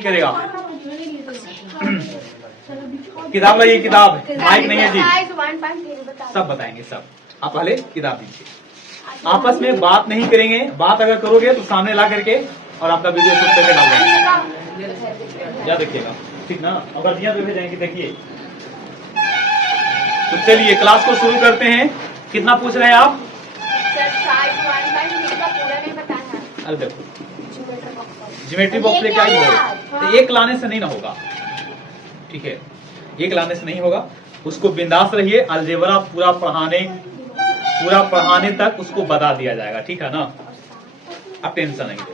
नहीं करेगा। किताब लाइए, किताब, माइक नहीं है जी, सब बताएंगे सब। आप पहले किताब दीजिए। आपस में बात नहीं करेंगे, बात अगर करोगे तो सामने ला करके और आपका वीडियो शूट करके डाल देंगे, याद रखिएगा, ठीक ना। अगर दिया तो भेजेंगे, देखिए। तो चलिए क्लास को शुरू करते हैं। कितना पूछ रहे हैं आप? अरे देखो, ज्योमेट्री बॉक्स लेके आई हो तो एक लाने से नहीं ना होगा, ठीक है, एक लाने से नहीं होगा। उसको बिंदास रहिए, अलजेब्रा पूरा पढ़ाने तक उसको बता दिया जाएगा, ठीक है ना। अब टेंशन नहीं लो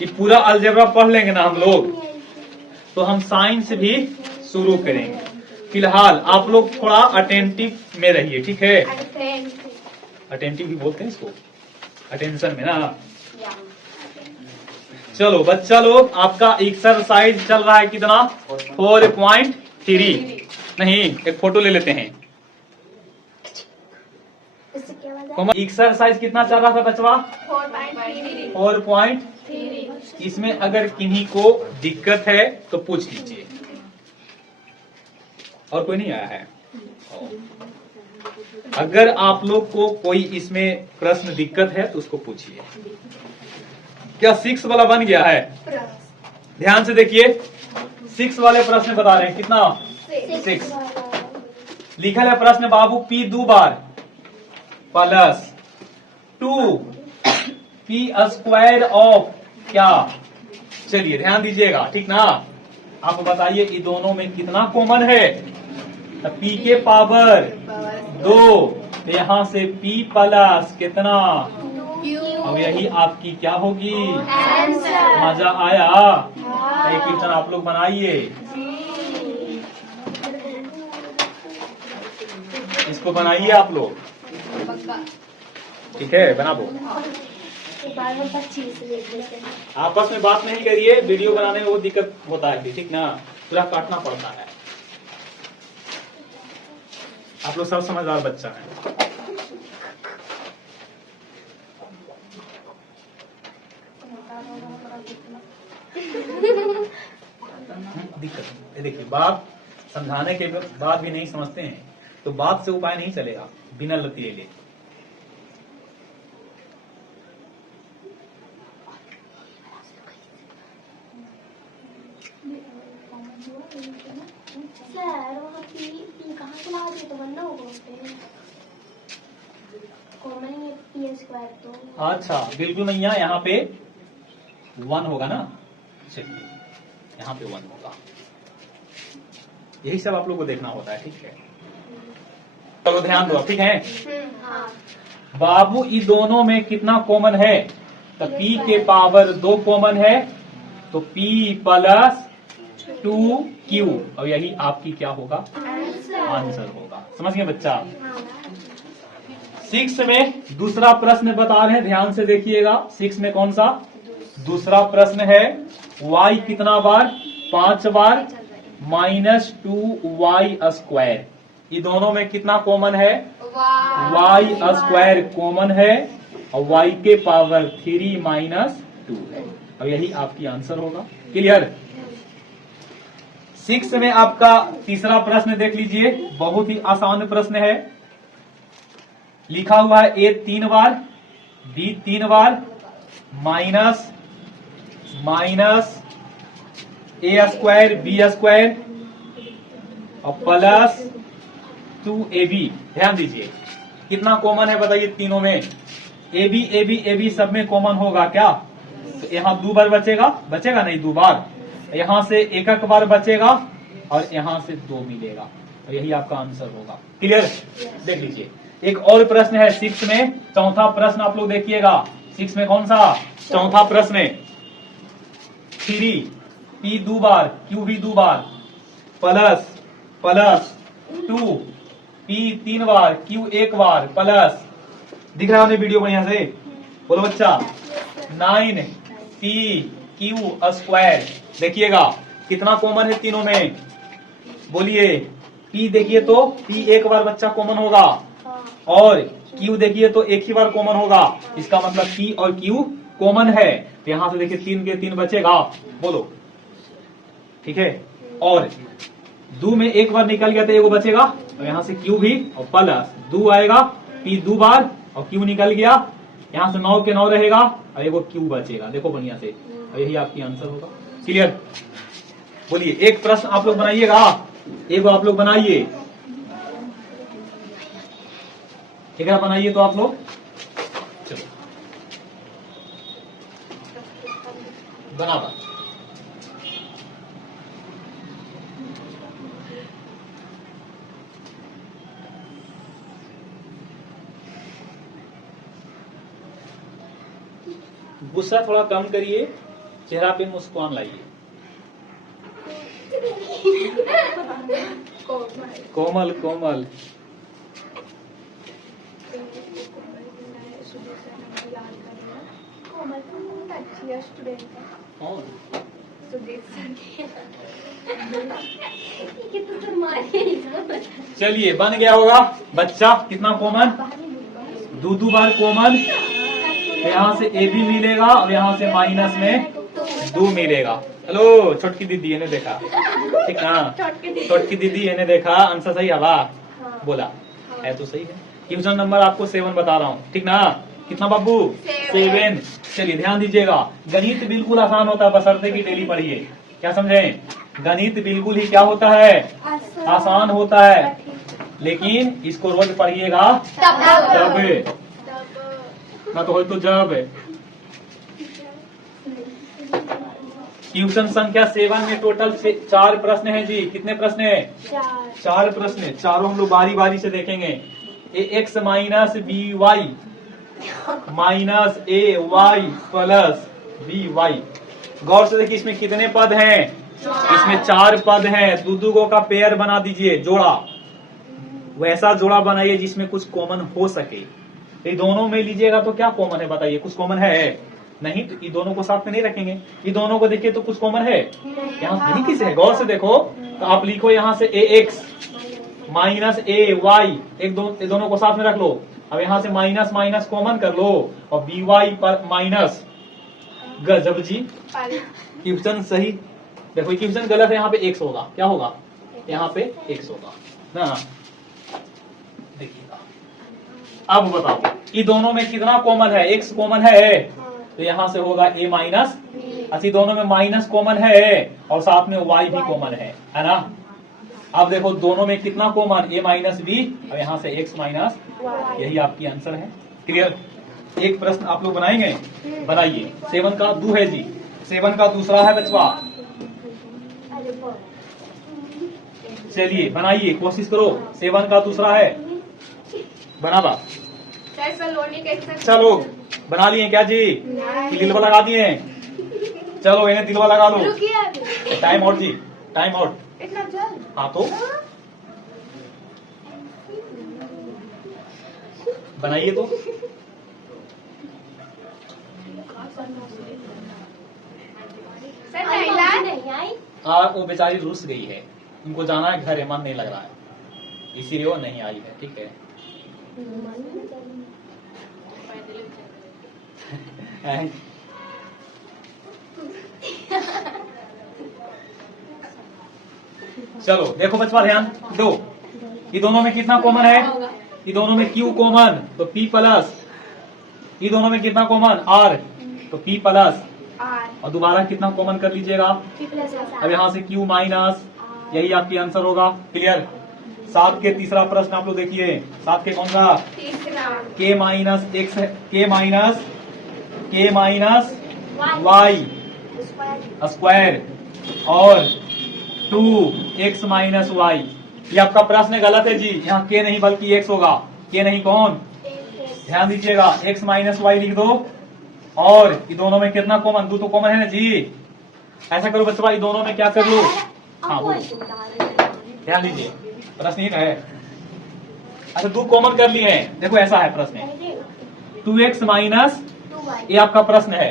कि पूरा अलजेब्रा पढ़ लेंगे ना हम लोग, तो हम साइंस भी शुरू करेंगे। फिलहाल आप लोग थोड़ा अटेंटिव में रहिए, ठीक है। अटेंटिव भी बोलते हैं इसको, अटेंशन में ना। चलो बच्चा लोग, आपका एक्सरसाइज चल रहा है कितना? 4.3। नहीं, एक फोटो ले लेते हैं। एक्सरसाइज कितना चल रहा था बचवा? 4.3। इसमें अगर किन्हीं को दिक्कत है तो पूछ लीजिए। और कोई नहीं आया है? अगर आप लोग को कोई इसमें प्रश्न दिक्कत है तो उसको पूछिए। क्या 6 वाला बन गया है? ध्यान से देखिए, 6 वाले प्रश्न बता रहे हैं। कितना? 6 लिखा है प्रश्न बाबू। P 2 bar plus 2p² of क्या? चलिए ध्यान दीजिएगा, ठीक ना। आप बताइए ये दोनों में कितना कॉमन है? तो p के पावर 2, यहां से p प्लस कितना? अब यही आपकी क्या होगी? मजा आया? एक क्वेश्चन आप लोग बनाइए, इसको बनाइए आप लोग, ठीक है, बना दो। आपस में बात नहीं करिए, वीडियो बनाने में वो दिक्कत होता है, ठीक ना, पूरा काटना पड़ता है। आप लोग सब समझदार बच्चा है। दिक्कत देखिए, बात समझाने के बाद भी नहीं समझते हैं तो बात से उपाय नहीं चलेगा, बिना लतीले। कहाँ से लगा दिए तो बनना होगा कॉमन है p² तो। अच्छा बिल्कुल नहीं है, यहाँ पे 1 होगा ना। चलिए यहाँ पे 1 होगा, यही सब आप लोग को देखना होता है, ठीक है। चलो ध्यान दो, ठीक है। बाबू ये दोनों में कितना कॉमन है? तो p के पावर 2 कॉमन है, तो p प्लस 2q, और यही आपकी क्या होगा? आंसर होगा। समझ गए बच्चा? 6 में दूसरा प्रश्न बता रहे हैं, ध्यान से देखिएगा। 6 में कौन सा दूसरा प्रश्न है? y कितना बार? 5 बार -2y²। ये दोनों में कितना कॉमन है? y² कॉमन है, और y के पावर 3 -2 है, और यही आपकी आंसर होगा। क्लियर? 6 में आपका तीसरा प्रश्न देख लीजिए, बहुत ही आसान प्रश्न है। लिखा हुआ है a 3 bar, b 3 bar, minus a² b² और प्लस 2ab। ध्यान दीजिए कितना कॉमन है बताइए तीनों में? ab सब में कॉमन होगा क्या? तो यहाँ 2 बार बचेगा नहीं, 2 बार, यहाँ से एक बार बचेगा और यहाँ से 2 मिलेगा, और यही आपका आंसर होगा। क्लियर? देख लीजिए एक और प्रश्न है 6 में, चौथा प्रश्न आप लोग देखिएगा। 6 में कौन सा चौथा प्रश्न है? 3p 2 बार q भी 2 बार प्लस 2p 3 बार q 1 बार प्लस, दिख रहा है वीडियो बढ़िया से? बोलो बच्चा। 9pq²। देखिएगा कितना कॉमन है तीनों में? बोलिए। p देखिए तो p 1 बार बच्चा कॉमन होगा, और q देखिए तो 1 ही बार कॉमन होगा। इसका मतलब p और q कॉमन है, तो यहाँ से देखिए 3 के 3 बचेगा, बोलो ठीक है। और 2 में एक बार निकल गया तो एगो बचेगा, तो यहाँ से क्यू भी और प्लस 2 आएगा, पी 2 बार और क्यू निकल गया, यहाँ से 9 के 9 रहेगा और एगो क्यू बचेगा। देखो बढ़िया से, और यही आपकी आंसर होगा। क्लियर? बोलिए एक प्रश्न आप लोग बनाइएगा, एगो आप लोग बनाइए, एक बनाइए तो आप लोग। चलो बना गुस्सा थोड़ा कम करिए, चेहरा पे मुस्कान लाइए। कोमल कोमल स्टूडेंट है। कौन? चलिए बन गया होगा बच्चा, कितना कॉमन? 2 बार कॉमन, तो यहाँ से ए भी मिलेगा और यहाँ से माइनस में 2 मिलेगा। हेलो छोटकी दीदी ने देखा, ठीक ना? छोटकी दीदी ने देखा, आंसर सही हवा बोला है तो सही है। क्वेश्चन नंबर आपको 7 बता रहा हूँ, ठीक ना? कितना बाबू? 7। चलिए ध्यान दीजिएगा, गणित बिल्कुल आसान होता है बशर्ते कि डेली पढ़िए। क्या समझे? गणित बिल्कुल ही क्या होता है? आसान होता है, लेकिन इसको रोज पढ़िएगा तब ना तो हो तो जब। क्वेश्चन संख्या 7 में टोटल 4 प्रश्न हैं जी। कितने प्रश्न है? 4 प्रश्न है। चारों हम लोग बारी बारी से देखेंगे। A x minus b y minus a y plus b y. गौर से देखिए इसमें कितने पद हैं? इसमें 4 पद हैं। दो का पेयर बना दीजिए, जोड़ा। वैसा जोड़ा बनाइए जिसमें कुछ कॉमन हो सके। ये दोनों में लीजिएगा तो क्या कॉमन है बताइए? कुछ कॉमन है? नहीं, तो ये दोनों को साथ में नहीं रखेंगे। ये दोनों को देखिए तो कुछ कॉमन है यहाँ नहीं, किसे है? गौर से देखो तो आप लिखो यहाँ से ए एक्स माइनस ए वाई, दोनों को साथ में रख लो। अब यहाँ से माइनस माइनस कॉमन कर लो और बी वाई पर माइनस। गजब जी, क्वेश्चन सही। देखो क्वेश्चन गलत है, यहाँ पे एक्स होगा। क्या होगा? यहाँ पे एक्स होगा ना। देखिएगा अब बताओ ये दोनों में कितना कॉमन है? एक्स कॉमन है तो यहाँ से होगा ए माइनस। अच्छा दोनों में माइनस कॉमन है और साथ में वाई भी कॉमन है ना। अब देखो दोनों में कितना कॉमन? ए माइनस बी और यहाँ से एक्स माइनस, यही आपकी आंसर है। क्लियर? एक प्रश्न आप लोग बनाएंगे, बनाइए। 7 का 2 है जी, 7 का दूसरा है बचवा। चलिए बनाइए, कोशिश करो। 7 का दूसरा है, बनावा। चलो बना लिए क्या जी? दिलवा लगा दिए। चलो इन्हें दिलवा लगा लो। टाइम आउट जी, टाइम आउट। इतना जल्द? हाँ तो बनाइए तो। नहीं आई। वो बेचारी रुस गई है, उनको जाना है घर है, मन नहीं लग रहा है, इसीलिए वो नहीं आई है। ठीक है चलो देखो बच्चा ध्यान दो। ये दोनों में कितना कॉमन है? ये दोनों में Q कॉमन तो P प्लस। ये दोनों में कितना कॉमन? R तो P प्लस। और दोबारा कितना कॉमन कर लीजिएगा? अब यहाँ से Q माइनस, यही आपकी आंसर होगा। क्लियर? 7 के तीसरा प्रश्न आप लोग देखिए। 7 के कौन सा? K minus X, K minus Y square और 2x माइनस वाई। ये आपका प्रश्न गलत है जी, यहाँ K नहीं बल्कि x होगा। K नहीं कौन? ध्यान दीजिएगा, x माइनस वाई लिख दो। और ये दोनों में कितना कॉमन? 2 तो कॉमन है ना जी। ऐसा करो बच्चा, ये दोनों में क्या कर लो? हाँ बोलो, ध्यान दीजिए प्रश्न ये है। अच्छा 2 कॉमन कर लिए हैं। देखो ऐसा है प्रश्न, 2x माइनस, ये आपका प्रश्न है।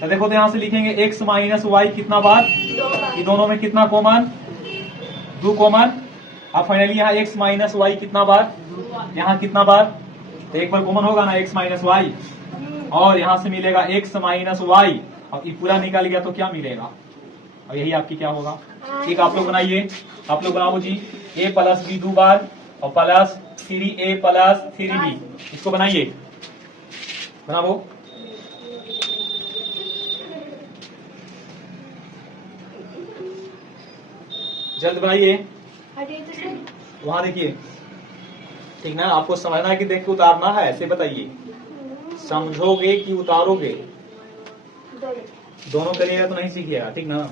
तो देखो तो यहाँ से लिखेंगे x माइनस वाई कितना बार? ये दोनों में कितना कॉमन? 2 कॉमन। अब फाइनली यहाँ x माइनस वाई कितना बार? यहाँ कितना बार? तो एक बार कॉमन होगा ना x माइनस वाई, और यहाँ से मिलेगा x माइनस वाई अब ये पूरा निकाल गया तो क्या मिलेगा, और यही आपकी क्या होगा। एक आप लोग बनाइए, आप लोग बनाओ जी, a प्लस बी 2 बार और प्लस 3a प्लस 3b, इसको बनाइए, बनाओ। जल्द बनाइए, हटे तो सर। वहां देखिए, ठीक ना, आपको समझना है कि देख के उतारना है, ऐसे बताइए, समझोगे कि उतारोगे, दोनों करिएगा तो नहीं सीखिएगा, ठीक ना।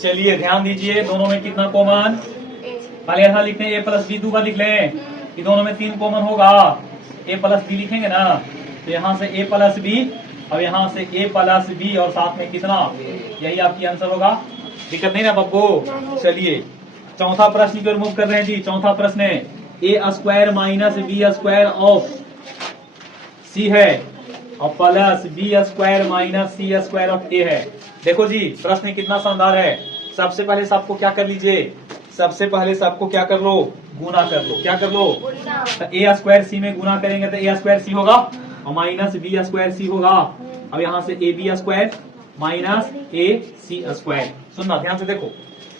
चलिए ध्यान दीजिए, दोनों में कितना कॉमन, पहले ऐसा लिखते हैं a प्लस बी 2 बार लिख लें कि दोनों में 3 कॉमन होगा, a प्लस बी लिखेंगे ना, तो यहाँ से a प्लस बी और यहाँ से a प्लस बी और साथ में कितना, यही आपकी आंसर होगा, दिक्कत नहीं ना बब्बू। चलिए चौथा प्रश्न की ओर मूव कर रहे हैं जी। चौथा प्रश्न है a square minus b square of c है और plus b square minus c square of a है। देखो जी प्रश्न कितना शानदार है। सबसे पहले सबको क्या कर लीजिए, सबसे पहले सबको क्या कर लो, गुना कर लो, क्या कर लो, तो ए स्क्वायर सी में गुना करेंगे तो ए स्क्वायर सी होगा और माइनस बी स्क्वायर सी होगा। अब यहाँ से A B square minus A C square, सुनना ध्यान से देखो,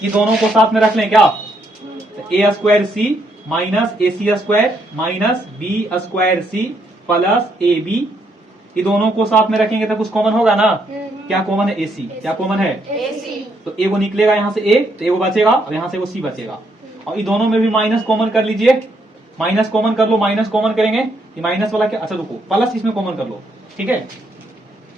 ये दोनों को साथ में रख लें क्या, तो a square c minus A C square minus b square c plus a b, ये दोनों को साथ में रखेंगे तो कुछ कॉमन होगा ना, क्या कॉमन है, ए सी, क्या कॉमन है, तो ए वो निकलेगा यहाँ से ए, तो ए वो बचेगा और यहाँ से वो सी बचेगा। और ये दोनों में भी माइनस कॉमन कर लीजिए, माइनस कॉमन कर लो, माइनस कॉमन करेंगे, ये माइनस वाला क्या, अच्छा रुको प्लस इसमें कॉमन कर लो, ठीक है,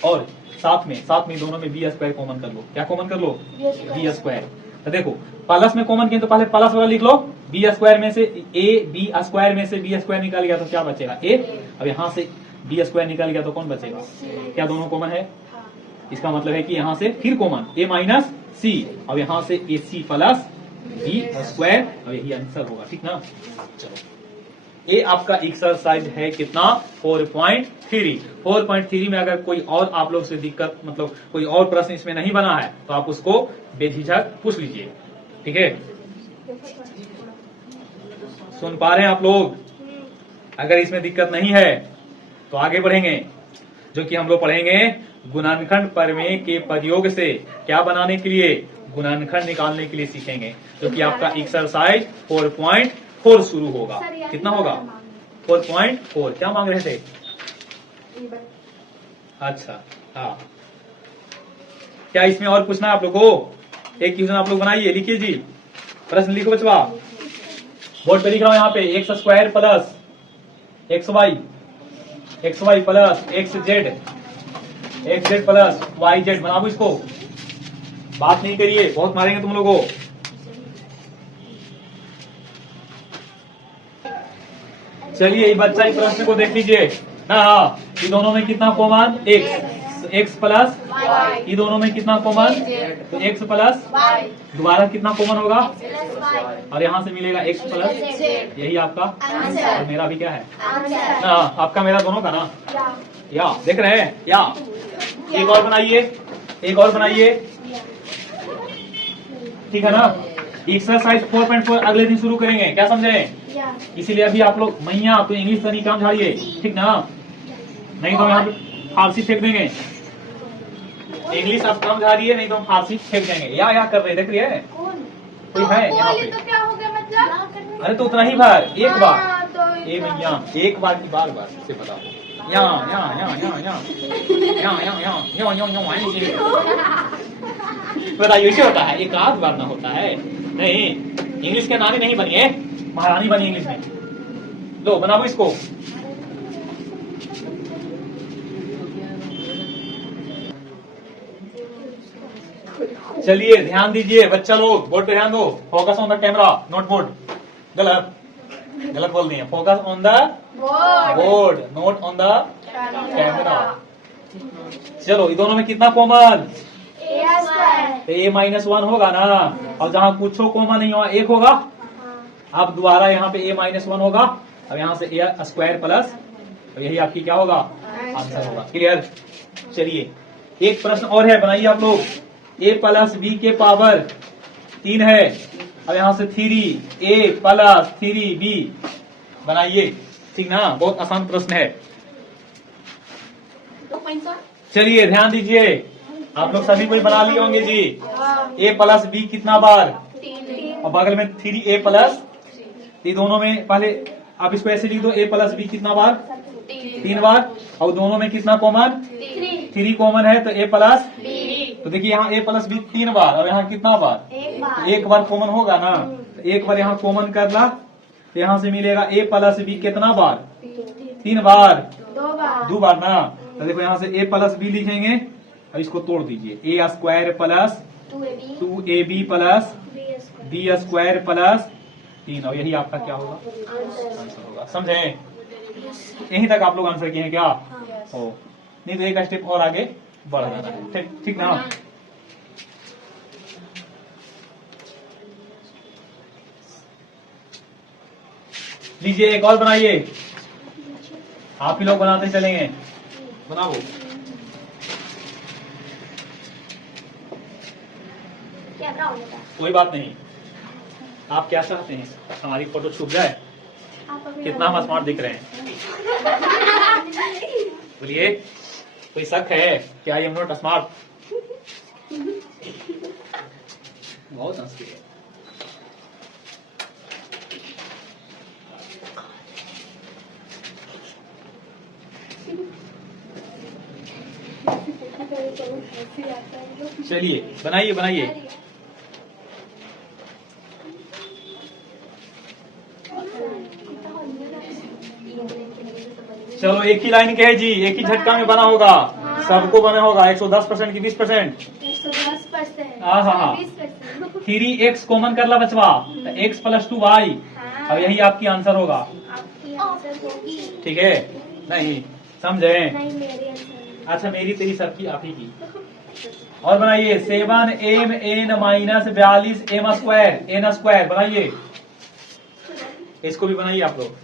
और साथ में दोनों में बी स्क्वायर कॉमन कर लो, क्या कॉमन कर लो, बी स्क्वायर। तो देखो प्लस में कॉमन किए तो पहले प्लस वाला लिख लो, बी स्क्वायर में से ए बी स्क्वायर में से बी स्क्वायर निकाल गया तो क्या बचेगा, ए, अब यहाँ से बी स्क्वायर निकल गया तो कौन बचेगा, क्या दोनों कॉमन है, इसका मतलब है कि यहाँ से फिर कॉमन ए माइनस सी, अब यहाँ से ए सी प्लस बी स्क्वायर, अब यही आंसर होगा, ठीक ना। चलो ये आपका एक्सरसाइज है कितना, 4.3। 4.3 में अगर कोई और आप लोग से दिक्कत, मतलब कोई और प्रश्न इसमें नहीं बना है तो आप उसको बेझिझक पूछ लीजिए, ठीक है। सुन पा रहे हैं आप लोग, अगर इसमें दिक्कत नहीं है तो आगे बढ़ेंगे, जो कि हम लोग पढ़ेंगे गुणनखंड प्रमेय के प्रयोग से क्या बनाने के लिए, गुणनखंड निकालने के लिए सीखेंगे, जो कि आपका एक्सरसाइज 4.4 शुरू होगा। कितना होगा, 4.4। क्या मांग रहे थे, अच्छा हाँ, क्या इसमें और पूछना है आप लोग को, एक क्वेश्चन आप लोग बनाइए, लिखिए जी, प्रश्न लिखो बचवा, बोर्ड पे लिख रहा हूं यहाँ पे, X square plus X Y plus X Z plus Y Z, बनाओ इसको, बात नहीं करिए, बहुत मारेंगे तुम लोगों को। चलिए ये बच्चा इस प्रश्न को देख लीजिए ना, ये दोनों में कितना कॉमन, एक्स प्लस, ये दोनों में कितना कॉमन, तो एक्स प्लस, दोबारा कितना कॉमन होगा, और यहाँ से मिलेगा एक्स प्लस, यही आपका, और मेरा भी क्या है ना, आपका मेरा दोनों का ना, या देख रहे हैं, या एक और बनाइए, एक और बनाइए, ठीक है ना। एक्सरसाइज 4.4 अगले दिन शुरू करेंगे, क्या समझे, इसीलिए अभी आप लोग मैया तो इंग्लिश का नहीं काम झाड़िए, ठीक ना, नहीं तो यहाँ पे फारसी फेंक देंगे, इंग्लिश आप काम झाड़िए नहीं तो हम फारसी फेंक देंगे। या कर रहे, देख रही है कोई है यहाँ पे, तो क्या हो गया मतलब, अरे तो उतना ही बार, एक बार, ए मैया एक बार की बार बार से बताओ, बताइए ऐसे होता है, एक आध बार ना होता है, नहीं इंग्लिश के नानी नहीं बनिए, महारानी बनी इंग्लिश में। लो बनाओ इसको, चलिए ध्यान दीजिए बच्चा लोग, बोर्ड पे ध्यान दो। Focus on the camera, note board. गलत गलत बोल दिए। Focus on the board, note on the camera. चलो ये दोनों में कितना कॉमन? तो a-1 होगा ना। और जहाँ कुछ कॉमन नहीं हुआ, एक होगा। अब दोबारा यहाँ पे a-1 होगा। अब यहाँ से a स्क्वायर प्लस, तो यही आपकी क्या होगा? आंसर होगा। क्लियर? चलिए एक प्रश्न और है, बनाइए आप लोग। a प्लस b के पावर 3 है। अब यहाँ से 3a प्लस 3b बनाइए। ठीक ना? बहुत आसान प्रश्न है। चलिए ध्यान दीजिए, आप लोग सभी कोई बना लिए होंगे जी। a प्लस b कितना बार? और बगल में 3a प्लस, ये दोनों में पहले आप इसको ऐसे लिख दो, a प्लस b कितना बार? 3 बार। और दोनों में कितना कॉमन? 3 कॉमन है, तो a प्लस, तो देखिए यहाँ a प्लस b 3 बार। और यहाँ कितना बार? एक बार कॉमन होगा ना। तो एक बार यहाँ कॉमन कर ला, तो यहाँ से मिलेगा a प्लस b कितना बार? 3 बार। 2 बार ना। तो देखो यहाँ से a प्लस b लिखेंगे। अब इसको तोड़ दीजिए, a square plus 2ab plus b square plus 3। और यही आपका क्या होगा? आंसर होगा। समझे? यहीं तक आप लोग आंसर किए हैं क्या? हो नहीं तो एक स्टेप और आगे बढ़ जाना है। ठीक ठीक ना? लीजिए एक और बनाइए। आप ही लोग बनाते चलेंगे। बनाओ। कोई बात नहीं, आप क्या चाहते हैं? हमारी फोटो छुप जाए? कितना हम स्मार्ट दिख रहे हैं? बोलिए, कोई शक है कि आई एम नॉट स्मार्ट? बहुत हंसती है। चलिए बनाइए बनाइए। चलो एक ही लाइन के है जी, एक ही झटका में बना होगा। सबको बना होगा। 110% की 20%? 110%। हाँ हाँ हाँ। 3x कॉमन कर ला बचवा, तो x प्लस 2y। अब यही आपकी आंसर होगा। आपकी आंसर होगी। ठीक है? नहीं समझे? नहीं मेरी आंसर। अच्छा मेरी तेरी सबकी आप ही की। और बनाइए 7m n minus 42 m square n square बनाइए। इसको भी बनाइए आप लोग।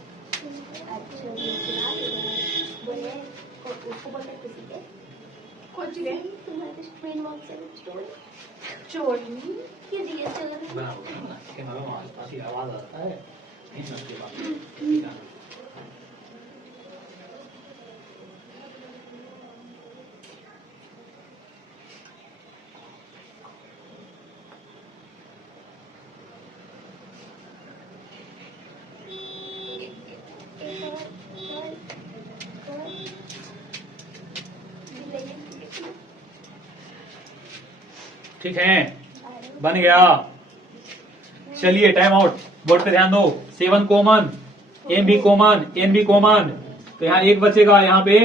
आवाज आता है। ठीक है? बन गया। चलिए टाइम आउट। बोर्ड पे ध्यान दो। 7 कॉमन, m भी कॉमन, n भी कॉमन, तो यहाँ एक बचेगा यहाँ पे।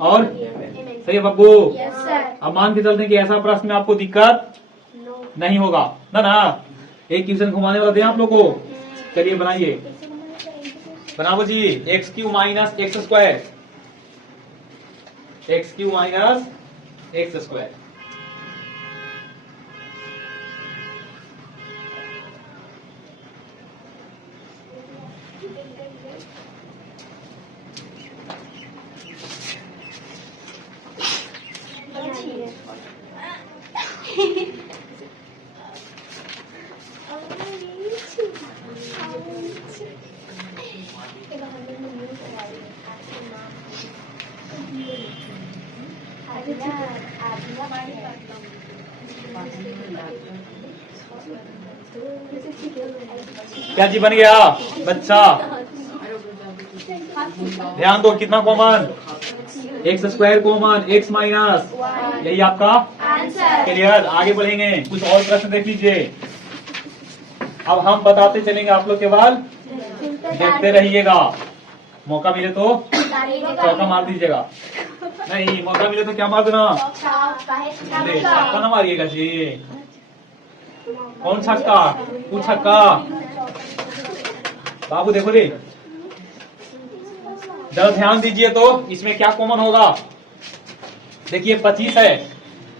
और सही है बब्बू? Yes sir. अब मान के चलते हैं कि ऐसा प्रश्न में आपको दिक्कत नहीं होगा ना। ना एक क्वेश्चन घुमाने वाला दें आप लोग को। चलिए बनाइए। बनाओ जी। x³ minus x square, x³ minus x square. क्या जी बन गया बच्चा? ध्यान दो, कितना common? X square common, x minus, यही आपका आंसर। क्लियर? आगे बढ़ेंगे। कुछ और प्रश्न देख लीजिए। अब हम बताते चलेंगे, आप लोग केवल देखते रहिएगा। मौका मिले तो चौका मार दीजिएगा। नहीं, मौका मिले तो क्या मार देना। अरे छक्का ना मारिएगा जी। कौन छक्का? तू छक्का। बाबू देखो रे, जरा ध्यान दीजिए तो इसमें क्या कॉमन होगा। देखिए 25 है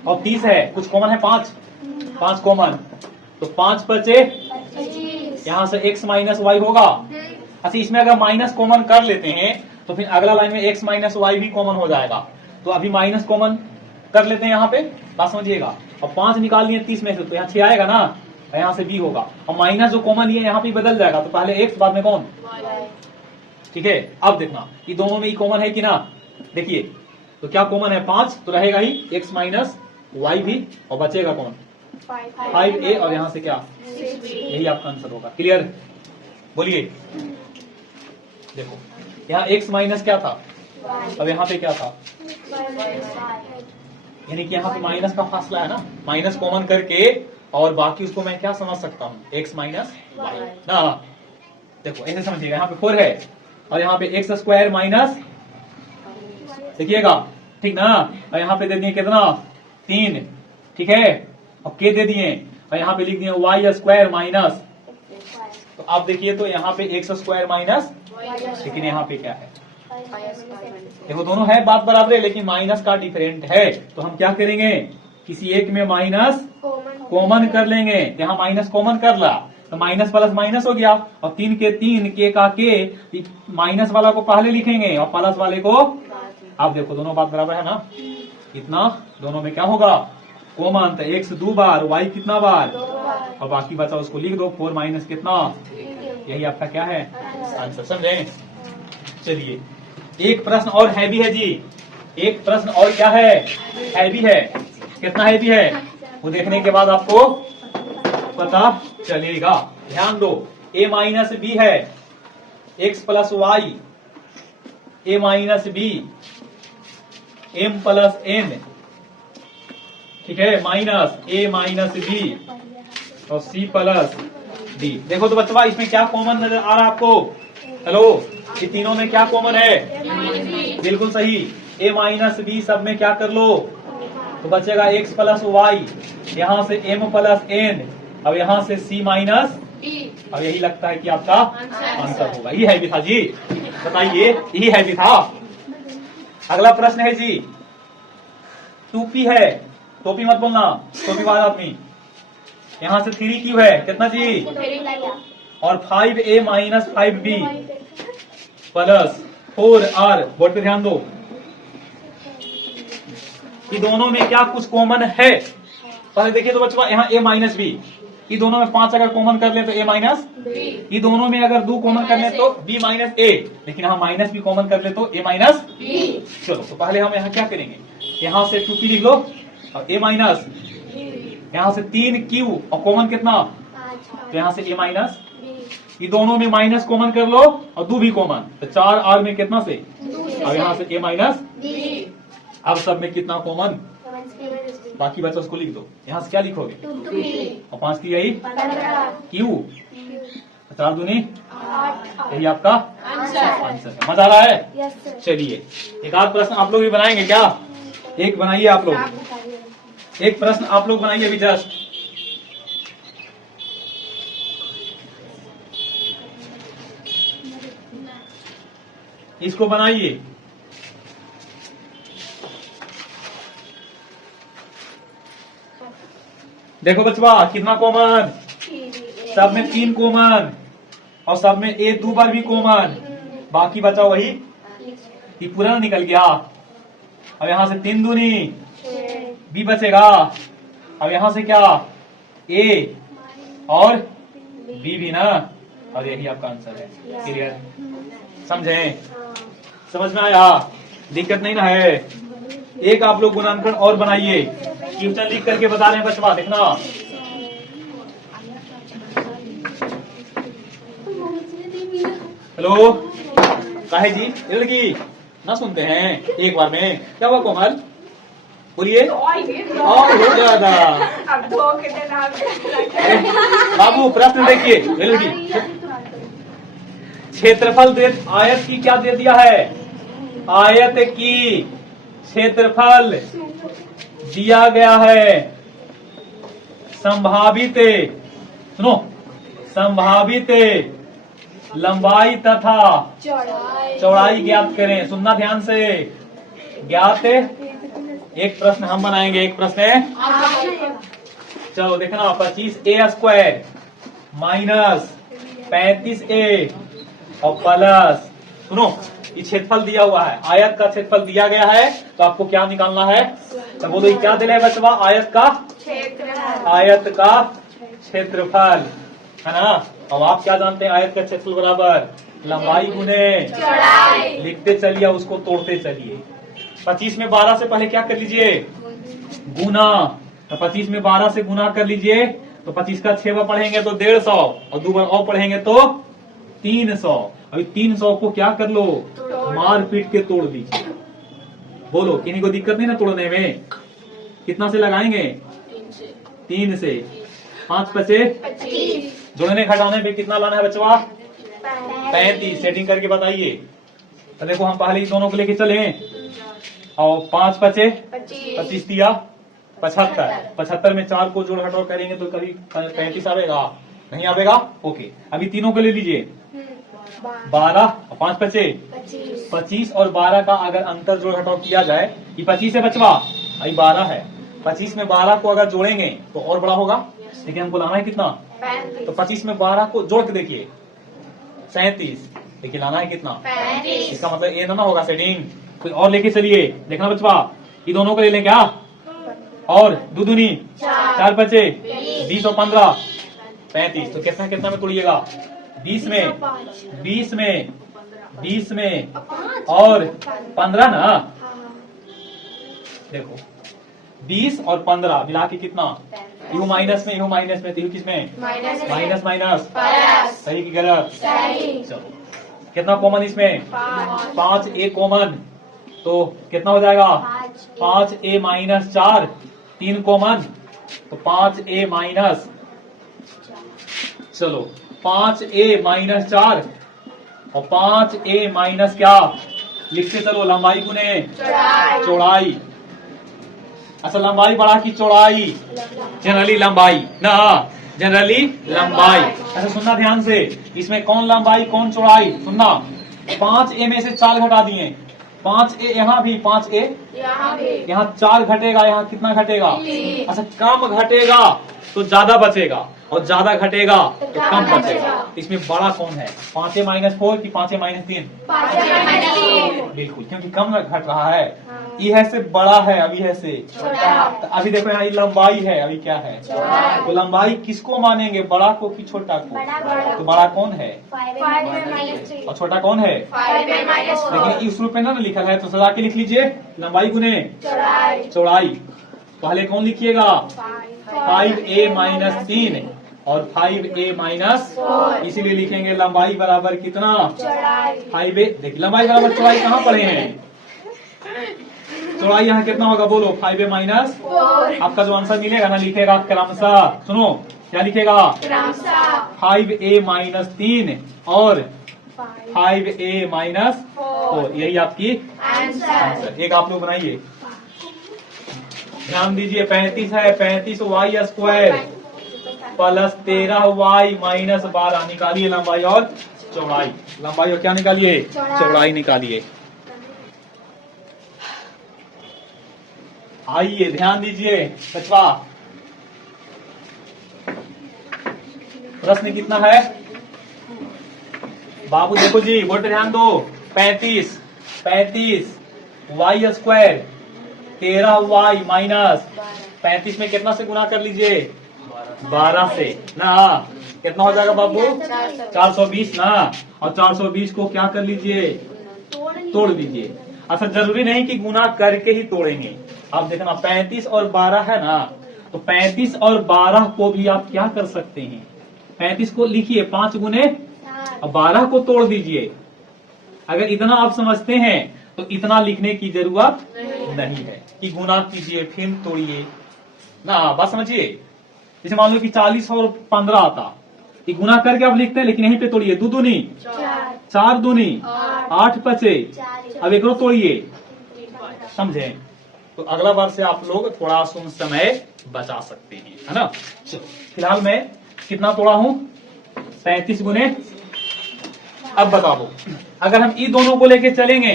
और 30 है, कुछ कॉमन है 5 कॉमन, तो 5 बचे, यहाँ से x माइनस वाई होगा। अच्छा, इसमें अगर माइनस कॉमन कर लेते हैं तो फिर अगला लाइन में x माइनस वाई भी कॉमन हो जाएगा। तो अभी माइनस कॉमन कर लेते हैं यहाँ पे, बात समझिएगा। और 5 निकाल लिए 30 में से, तो यहाँ 6 आएगा ना, यहाँ से b होगा। और माइनस जो कॉमन ये यहाँ पे बदल जाएगा, तो पहले x बाद में कौन, ठीक है। अब देखना कि दोनों में ही कॉमन है कि ना। देखिए तो क्या कॉमन है, 5 तो रहेगा ही, x माइनस वाई भी, और बचेगा कौन, 5a, और यहाँ से क्या, यही आपका आंसर होगा। क्लियर? बोलिए। देखो यहाँ x माइनस क्या था, अब यहाँ पे क्या था, यानी कि यहाँ पे माइनस का फासला है ना, माइनस कॉमन करके और बाकी उसको मैं क्या समझ सकता हूँ, x माइनस वाई ना। देखो ऐसे समझिएगा, यहाँ पे 4 है और यहाँ पे x स्क्वायर माइनस, देखिएगा ठीक ना। और यहाँ पे दे दिए कितना, 3, ठीक है, और k दे दिए, और यहाँ पे लिख दिए y स्क्वायर माइनस। तो आप देखिए तो यहाँ पे x स्क्वायर माइनस, लेकिन यहाँ पे क्या है, देखो दोनों है बात बराबर है, लेकिन माइनस का डिफरेंट है। तो हम क्या करेंगे, किसी एक में माइनस कॉमन कर लेंगे। यहाँ माइनस कॉमन कर ला तो माइनस प्लस माइनस हो गया, और 3 के 3, के का के, माइनस वाला को पहले लिखेंगे और प्लस वाले को। आप देखो दोनों बात बराबर है ना, इतना दोनों में क्या होगा, कॉमन। तो x 2 बार, y कितना बार, और बाकी बचा उसको लिख दो, 4 माइनस कितना, यही आपका क्या है आंसर। समझे? चलिए एक प्रश्न और हैवी है जी, एक प्रश्न और क्या है, हैवी है। कितना हैवी है वो देखने के बाद आपको पता चलेगा। ध्यान दो, a माइनस बी है, x plus Y, a minus B, m plus n, ठीक है, माइनस a माइनस बी और c प्लस डी। देखो तो बच्चा इसमें क्या कॉमन नजर आ रहा है आपको, हेलो, ये तीनों में क्या कॉमन है, बिल्कुल सही, a माइनस बी सब में क्या कर लो, तो बचेगा x प्लस वाई, यहाँ से m प्लस n, अब यहाँ से c माइनस, अब यही लगता है कि आपका आंसर होगा। यही हैवी था जी, बताइए, यही हैवी था। अगला प्रश्न है जी, टोपी है, टोपी मत बोलना, टोपी वाला आदमी। यहाँ से 3 क्यू है, कितना जी, और 5a minus 5b plus 4r। Board पे ध्यान दो, ये दोनों में क्या कुछ कॉमन है, पहले देखिए तो बच्चों, यहाँ a माइनस बी, ये दोनों में 5 अगर कॉमन कर ले तो a माइनस, ये दोनों में अगर 2 कॉमन कर ले तो b माइनस a, लेकिन यहाँ माइनस भी कॉमन कर ले तो a माइनस b। चलो तो पहले हम यहाँ क्या करेंगे, यहाँ से 2p लिख लो और a माइनस, यहाँ से 3q और कॉमन कितना, तो यहाँ से a माइनस, ये दोनों में माइनस कॉमन कर लो और 2 भी कॉमन, तो 4r में कितना से, और यहाँ से a माइनस, अब सब में कितना कॉमन, बाकी बच्चा उसको लिख दो। यहाँ से क्या लिखोगे, और 5 की यही क्यू, 4 दूनी, यही आपका आंसर है। मजा आ रहा है? चलिए एक आध प्रश्न आप लोग भी बनाएंगे क्या, एक बनाइए आप लोग, एक प्रश्न आप लोग बनाइए अभी जस्ट। इसको बनाइए, देखो बच्चा कितना कॉमन, सब में 3 कॉमन और सब में a 2 बार भी कॉमन, बाकी बचा वही, ये पूरा निकल गया। अब यहाँ से 3 दूनी b बचेगा, अब यहाँ से क्या a और b भी ना, और यही आपका आंसर है। क्लियर? समझे? समझ में आया? दिक्कत नहीं ना है। एक आप लोग गुणनखंड और बनाइए, क्वेश्चन लिख करके बता रहे हैं बच्चा, देखना। हेलो काहे जी, ये लड़की ना सुनते हैं एक बार में, क्या हुआ कोमल, बोलिए। और हो ज्यादा बाबू प्रश्न देखिए, ये लड़की, क्षेत्रफल दे, आयत की क्या दे दिया है, आयत की क्षेत्रफल दिया गया है। संभावित, सुनो, संभावित लंबाई तथा चौड़ाई ज्ञात करें। सुनना ध्यान से। ज्ञात, एक प्रश्न हम बनाएंगे, एक प्रश्न है। चलो देखना, 25a² माइनस 35a और प्लस, सुनो, ये क्षेत्रफल दिया हुआ है, आयत का क्षेत्रफल दिया गया है, तो आपको क्या निकालना है? तो बोलो ये क्या दिया है बच्चा? आयत का क्षेत्रफल, है ना। अब आप क्या जानते हैं? आयत का क्षेत्रफल बराबर लंबाई गुने चौड़ाई। लिखते चलिए, उसको तोड़ते चलिए। 25 में 12 से पहले क्या कर लीजिए? गुना। तो 25 में 12 से गुना कर लीजिए, तो 25 का 6 बार पढ़ेंगे तो 150, और 2 बार और पढ़ेंगे तो 300। अभी 300 को क्या कर लो? मार पीट के तोड़ दीजिए। बोलो, किन्हीं को दिक्कत नहीं ना तोड़ने में? कितना से लगाएंगे? 3 से। 5 बचे 25। जोड़ने घटाने पे कितना लाना है बच्चा? 35। सेटिंग करके बताइए। तो देखो, हम पहले ही दोनों को लेके चले, और 5 बचे 25 दिया 75। 75 में 4 को जोड़ घटाव करेंगे तो कभी 35 आवेगा? नहीं आवेगा। ओके, अभी तीनों को ले लीजिए। 12 और 5 बचे 25, और 12 का अगर अंतर जोड़ घटाव किया जाए, ये 25 है बचवा, अभी 12 है। 25 में 12 को अगर जोड़ेंगे तो और बड़ा होगा, लेकिन हमको लाना है कितना? 35। तो 25 में 12 को जोड़ के देखिए, 37। लेकिन लाना है कितना? 35। इसका मतलब ये ना होगा सेटिंग। कोई और लेके चलिए, देखना बचवा, ये दोनों को ले लें क्या? और दो दूनी 4 बचे 20 और 15 35। तो कितना कितना में तोड़िएगा? 20 में 20 में और 15 ना। देखो, 20 और 15 मिला के कितना? यू माइनस में, यू माइनस में, तो यू किस में? Minus minus. सही की गलत? चलो, कितना कॉमन इसमें? 5a कॉमन, तो कितना हो जाएगा? 5a माइनस 4, 3 कॉमन, तो 5a माइनस, चलो 5a माइनस 4 और 5a माइनस क्या? लिखते चलो, लंबाई गुने चौड़ाई। अच्छा, लंबाई बढ़ा की चौड़ाई? जनरली लंबाई ना, जनरली लंबाई। अच्छा सुनना ध्यान से, इसमें कौन लंबाई कौन चौड़ाई? सुनना, 5a में से 4 घटा दिए, 5a यहाँ भी, 5a यहाँ 4 घटेगा, यहाँ कितना घटेगा? अच्छा, कम घटेगा तो ज्यादा बचेगा, और ज्यादा घटेगा तो कम बचेगा। इसमें बड़ा कौन है? 5a माइनस 4 की 5a माइनस 3? बिल्कुल, क्योंकि कम घट रहा है। यह से बड़ा है, अभी है से तो अभी देखो यहाँ लंबाई है, अभी क्या है? तो लंबाई किसको मानेंगे, बड़ा को कि छोटा को? तो बड़ा कौन है और छोटा कौन है? लेकिन इस रूप में ना लिखा है, तो सजा के लिख लीजिए, लंबाई गुने चौड़ाई। पहले कौन लिखिएगा? 5a माइनस 3 और 5a माइनस, इसीलिए लिखेंगे लंबाई बराबर कितना? 5a। देखिए, लंबाई बराबर चौड़ाई कहाँ पढ़े हैं? चौड़ाई यहाँ कितना होगा? बोलो, 5a माइनस। आपका जो आंसर मिलेगा ना, लिखेगा क्रमशः, सुनो क्या लिखेगा? 5a माइनस 3 और 5a माइनस 4, यही आपकी आंसर। एक आप लोग बनाइए, ध्यान दीजिए। 35 है, 35y² प्लस 13y माइनस 12। निकालिए लंबाई और चौड़ाई। लंबाई और क्या निकालिए? चौड़ाई निकालिए। आइए ध्यान दीजिए बचवा, प्रश्न कितना है बाबू? देखो जी, बोर्ड पे ध्यान दो। 35 y² 13y माइनस 35 में कितना से गुना कर लीजिए? 12 से ना। कितना हो जाएगा बाबू? 420 ना। और 420 को क्या कर लीजिए? तोड़ दीजिए। अच्छा, जरूरी नहीं कि गुना करके ही तोड़ेंगे। आप देखना, 35 और 12 है ना, तो 35 और 12 को भी आप क्या कर सकते हैं? 35 को लिखिए 5 गुने और 12 को तोड़ दीजिए। अगर इतना आप समझते हैं तो इतना लिखने की जरूरत नहीं है कि गुना कीजिए फिर तोड़िए ना। बात समझिए। जैसे मान लो कि 40 और 15 आता, ये गुना करके आप लिखते हैं, लेकिन यहीं पे तोड़िए। 2 दूनी 4 दूनी 8 बचे। अब एक तोड़िए, समझे? तो अगला बार से आप लोग थोड़ा सुन समय बचा सकते हैं, है ना? चलो, फिलहाल मैं कितना तोड़ा हूं? 35 गुने। अब बताओ, अगर हम इन दोनों को लेके चलेंगे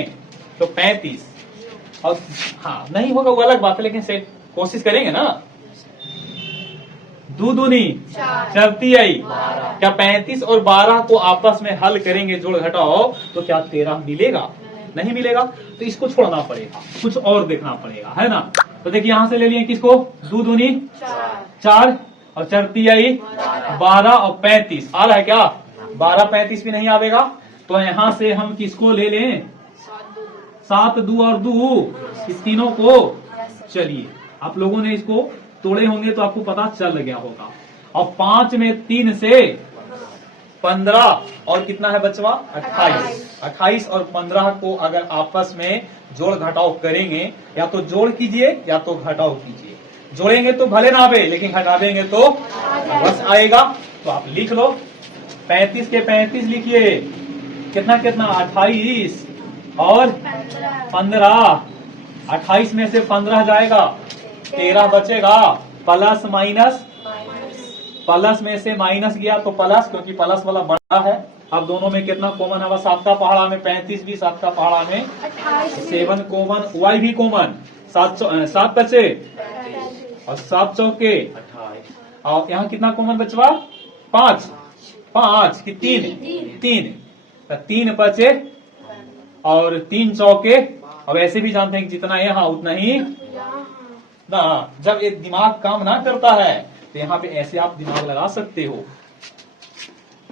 तो 35, और हाँ नहीं होगा वो अलग बात है, लेकिन से कोशिश करेंगे ना। दो दूनी चलती आई, क्या 35 और 12 को आपस में हल करेंगे, जोड़ घटाओ, तो क्या 13 मिलेगा? नहीं मिलेगा। तो इसको छोड़ना पड़ेगा, कुछ और देखना पड़ेगा, है ना? तो देखिए यहां से ले लिए किसको? दो दूनी 4 और चढ़ती आई 12 और 35 आ रहा है क्या? 12 35 भी नहीं आवेगा, तो यहां से हम किसको ले लें? 7 2 और 2, इस तीनों को। चलिए, आप लोगों ने इसको तोड़े होंगे तो आपको पता चल गया होगा। और 5 में 3 से 15 और कितना है बचवा? 28। 28 और 15 को अगर आपस में जोड़ घटाव करेंगे, या तो जोड़ कीजिए या तो घटाव कीजिए। जोड़ेंगे तो भले ना आवे, लेकिन घटा देंगे तो बस आएगा। तो आप लिख लो, 35 के 35 लिखिए, कितना कितना? 28 और 15। 28 में से 15 जाएगा, 13 बचेगा, प्लस माइनस, प्लस में से माइनस गया तो प्लस, क्योंकि प्लस वाला बड़ा है। अब दोनों में कितना कॉमन है? 7 का पहाड़ा में 35 भी, 7 का पहाड़ा में 7 कॉमन, वाई भी कॉमन, 7 बचे और 7 चौके 28। और यहाँ कितना कॉमन बचवा? 5 5 की 3 3 बचे और 3 चौके। अब ऐसे भी जानते हैं कि जितना यहाँ उतना ही ना। जब ये दिमाग काम ना करता है तो यहाँ पे ऐसे आप दिमाग लगा सकते हो।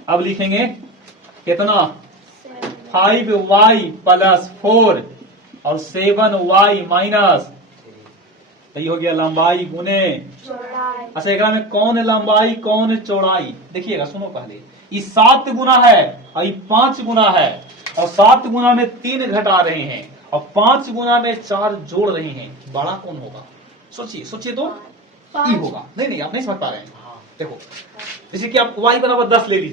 अब लिखेंगे कितना? 5y प्लस 4 और 7y माइनस, तो ये हो गया लंबाई गुने। अच्छा, एक में कौन लंबाई कौन चौड़ाई? देखिएगा, सुनो पहले, ये 7 गुना है और ये 5 गुना है, और 7 गुना में 3 घटा रहे हैं और 5 गुना में 4 जोड़ रहे हैं। बड़ा कौन होगा? सोचिए सोचिए, तो ई होगा। नहीं नहीं, आप नहीं समझ पा रहे हैं। देखो, जैसे कि आप y बराबर 10 ले लीजिए,